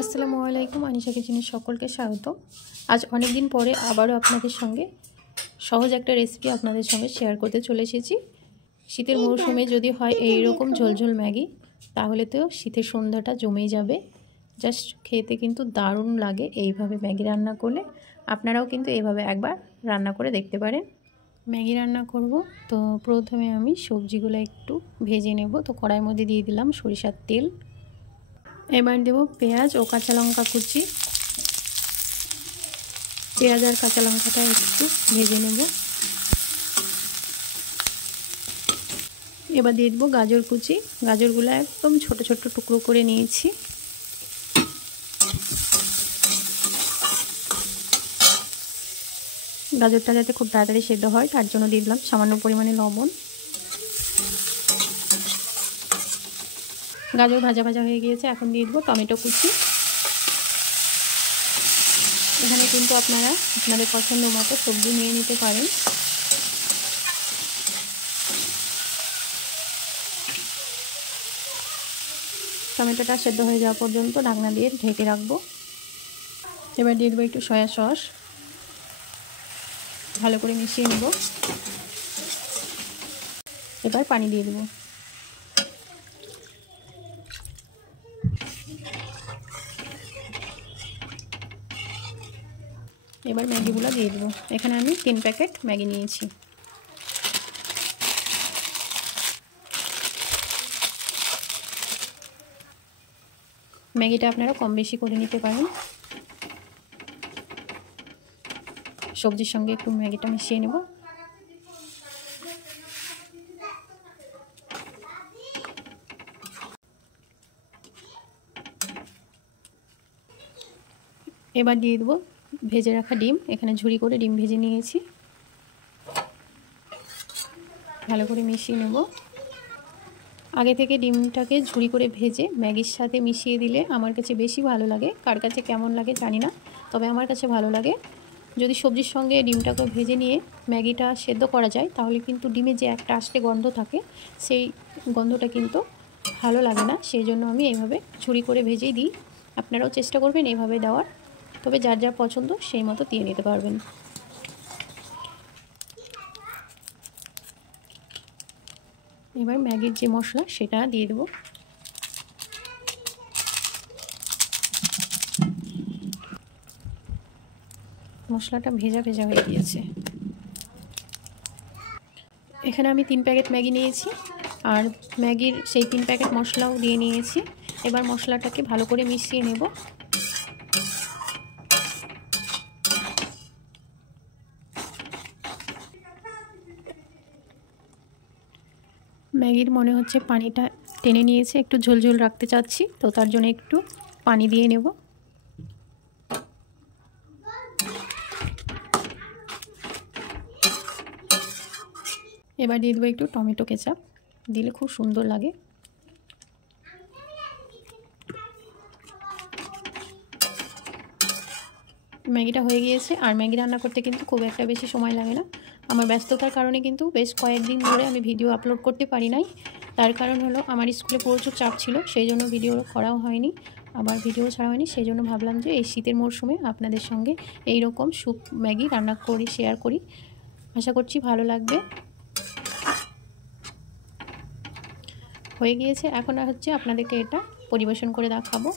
আসসালামু আলাইকুম, আনিশা কিচেনে সকলকে স্বাগত। আজ অনেক দিন পরে আবারও আপনাদের সঙ্গে সহজ একটা রেসিপি আপনাদের সঙ্গে শেয়ার করতে চলে এসেছি। শীতের মৌসুমে যদি হয় এই রকম ঝোলঝোল ম্যাগি, তাহলে তো শীতের সন্ধ্যাটা জমেই যাবে। জাস্ট খেতে কিন্তু দারুণ লাগে এইভাবে ম্যাগি রান্না করলে। আপনারাও কিন্তু এইভাবে একবার রান্না করে দেখতে পারেন। ম্যাগি রান্না করব, তো প্রথমে আমি সবজিগুলো একটু ভেজে নেব। তো কড়াইয়ের মধ্যে দিয়ে দিলাম সরিষার তেল। এবার দেব পেঁয়াজ ও কাঁচা লঙ্কা কুচি। পেঁয়াজ আর কাঁচা লঙ্কাটা একটু ভেজে নেব। এবার দিয়ে দেবো গাজর কুচি। গাজরগুলো একদম ছোট ছোট টুকরো করে নিয়েছি। গাজরটা যাতে খুব তাড়াতাড়ি সেদ্ধ হয় তার জন্য দিয়ে দিলাম সামান্য পরিমাণে লবণ। গাজর ভাজা ভাজা হয়ে গিয়েছে, এখন দিয়ে দেবো টমেটো কুচি। এখানে কিন্তু আপনারা আপনাদের পছন্দ মতো সবজি নিয়ে নিতে পারেন। টমেটোটা সেদ্ধ হয়ে যাওয়া পর্যন্ত ঢাকনা দিয়ে ঢেকে রাখবো। এবার দিয়ে দেবো একটু সয়া সস, ভালো করে মিশিয়ে নেব। এবার পানি দিয়ে দেবো। এবার ম্যাগিগুলো দিয়ে দেবো। এখানে আমি 3 প্যাকেট ম্যাগি নিয়েছি। ম্যাগিটা আপনারা কম বেশি করে নিতে পারেন। সবজির সঙ্গে একটু ম্যাগিটা মিশিয়ে নেব। এবার দিয়ে দেবো ভেজে রাখা ডিম। এখানে ঝুরি করে ডিম ভেজে নিয়েছি, ভালো করে মিশিয়ে নেব। আগে থেকে ডিমটাকে ঝুরি করে ভেজে ম্যাগির সাথে মিশিয়ে দিলে আমার কাছে বেশি ভালো লাগে। কার কাছে কেমন লাগে জানি না, তবে আমার কাছে ভালো লাগে। যদি সবজির সঙ্গে ডিমটাকে ভেজে নিয়ে ম্যাগিটা সেদ্ধ করা যায়, তাহলে কিন্তু ডিমে যে একটা আষ্টে গন্ধ থাকে, সেই গন্ধটা কিন্তু ভালো লাগে না। সেই জন্য আমি এইভাবে ঝুরি করে ভেজেই দিই। আপনারাও চেষ্টা করবেন এইভাবে দেওয়ার, তবে যার যা পছন্দ সেই মতো দিয়ে নিতে পারবেন। এবার ম্যাগির যে মশলা সেটা দিয়ে দেবো। মশলাটা ভেজা ভেজা হয়ে গিয়েছে। এখানে আমি 3 প্যাকেট ম্যাগি নিয়েছি, আর ম্যাগির সেই 3 প্যাকেট মশলাও দিয়ে নিয়েছি। এবার মশলাটাকে ভালো করে মিশিয়ে নেব। ম্যাগির মনে হচ্ছে পানিটা টেনে নিয়েছে, একটু ঝোলঝোল রাখতে চাচ্ছি, তো তার জন্য একটু পানি দিয়ে নেব। এবার দিয়ে দেবো একটু টমেটো কেচাপ, দিলে খুব সুন্দর লাগে। ম্যাগিটা হয়ে গিয়েছে, আর ম্যাগি রান্না করতে কিন্তু খুব একটা বেশি সময় লাগে না। আমার ব্যস্ততার কারণে কিন্তু বেশ কয়েকদিন ধরে আমি ভিডিও আপলোড করতে পারি নাই। তার কারণ হলো আমার স্কুলে প্রচুর চাপ ছিল, সেই জন্য ভিডিও করাও হয়নি, আবার ভিডিও ছাড়া হয়নি। সেই জন্য ভাবলাম যে এই শীতের মরশুমে আপনাদের সঙ্গে এই রকম স্যুপ ম্যাগি রান্না করি, শেয়ার করি। আশা করছি ভালো লাগবে। হয়ে গিয়েছে, এখন হচ্ছে আপনাদেরকে এটা পরিবেশন করে দেখাবো।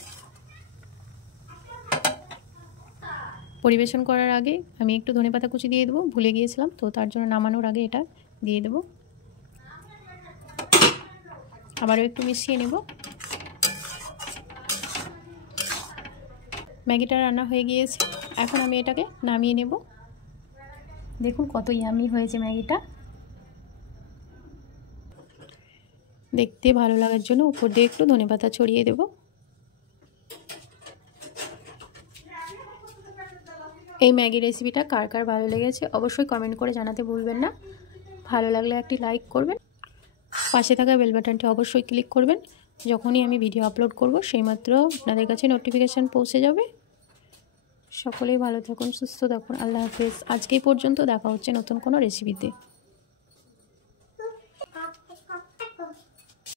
পরিবেশন করার আগে আমি একটু ধনেপাতা কুচি দিয়ে দেবো, ভুলে গিয়েছিলাম, তো তার জন্য নামানোর আগে এটা দিয়ে দেবো। আবারও একটু মিশিয়ে নেব। ম্যাগিটা রান্না হয়ে গিয়েছে, এখন আমি এটাকে নামিয়ে নেব। দেখুন কত ইয়ামি হয়েছে ম্যাগিটা। দেখতে ভালো লাগার জন্য উপর দিয়ে একটু ধনেপাতা ছড়িয়ে দেব। এই ম্যাগি রেসিপিটা কার কার ভালো লেগেছে অবশ্যই কমেন্ট করে জানাতে ভুলবেন না। ভালো লাগলে একটি লাইক করবেন, পাশে থাকা বেল বাটনটি অবশ্যই ক্লিক করবেন। যখনই আমি ভিডিও আপলোড করব সেইমাত্র আপনাদের কাছে নোটিফিকেশান পৌঁছে যাবে। সকলেই ভালো থাকুন, সুস্থ থাকুন। আল্লাহ হাফেজ। আজকেই পর্যন্ত, দেখা হচ্ছে নতুন কোনো রেসিপিতে।